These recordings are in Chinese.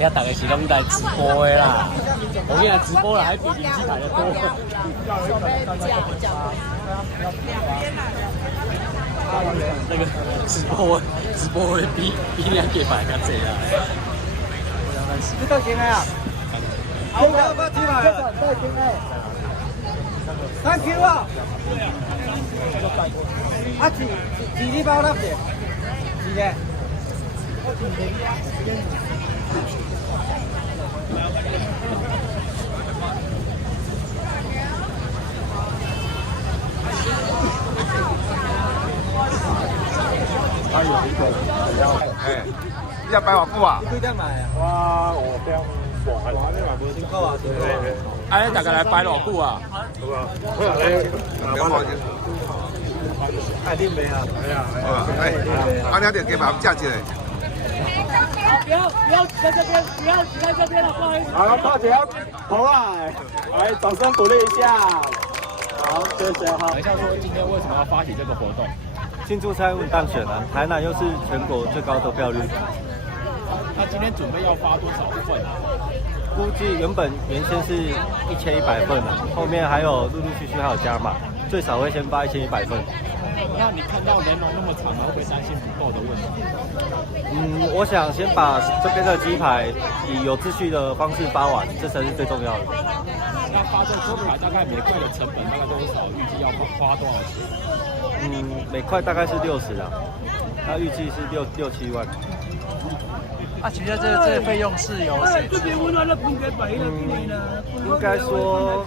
遐大家是拢在直播的啦，我跟你讲，直播的还比电视台的多。那个直播会比两个版较济啊。你到几啊？好的，我几买了？到几啊？3 kg 啊？啊，几粒包那边？几个？它有一个比较，哎，你要摆偌久啊？几点买啊？我5点半，真好啊，真好啊！哎，大家来摆偌久啊？2毛钱。哎，你没啊？没啊，没啊。哎，你一定加码价钱。不要在这边，不要在这边了，不好意思。好，大姐，好啊！来，掌声鼓励一下。好，谢谢哈。等一下说今天为什么要发起这个活动？庆祝蔡英文当选啊！台南又是全国最高投票率。那今天准备要发多少份啊？估计原先是1100份啊，后面还有陆续还有加码，最少会先发1100份。那你看到人龙那么长，会不会担心不够的问题？我想先把这边的鸡排以有秩序的方式发完，这才是最重要的。那发这鸡排大概每块的成本大概多少？预计要花多少钱？每块大概是60啊，它预计是6、7万。请问这个费用是由谁支付？应该说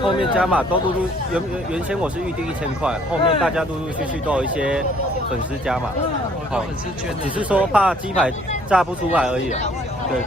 后面加码都原先我是预定1000块，后面大家陆续都有一些粉丝加码，粉丝捐的，只是说怕鸡排炸不出来而已啊。对。